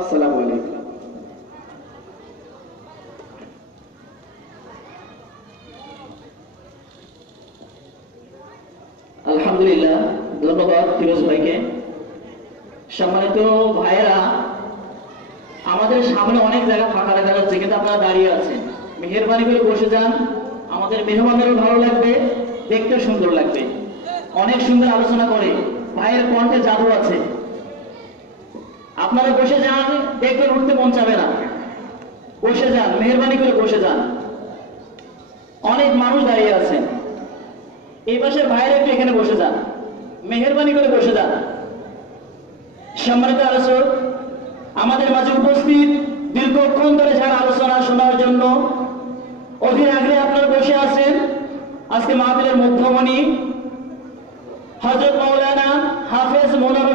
আসসালামু আলাইকুম। আলহামদুলিল্লাহ, ধন্যবাদ ফিরোজ ভাইকে। সম্মানিত ভাইয়েরা, আমাদের সামনে অনেক জায়গা ফাঁকা দেখা যাচ্ছে, কিন্তু আপনারা দাঁড়িয়ে আছেন। মেহেরবানি করে বসে যান, আমাদের মেহমানেরও ভালো লাগবে, দেখতে সুন্দর লাগবে। অনেক সুন্দর আলোচনা করে, ভাইয়ের কণ্ঠে জাদু আছে। আপনারা বসে যান, দেখবেন উঠতে মন চাবে না। বসে যান, মেহেরবানি করে বসে যান। অনেক মানুষ দাঁড়িয়ে আছেন, এই পাশের ভাইয়েরা একটু এখানে বসে যান, মেহেরবানি করে বসে যান। সম্মানিত আলোচক, আমাদের মাঝে উপস্থিত দীর্ঘক্ষণ ধরে যারা আলোচনা শোনার জন্য অধীর আগ্রহে আপনারা বসে আছেন, আজকে মাহফিলের মধ্যমণি হযরত মাওলানা হাফেজ মোনার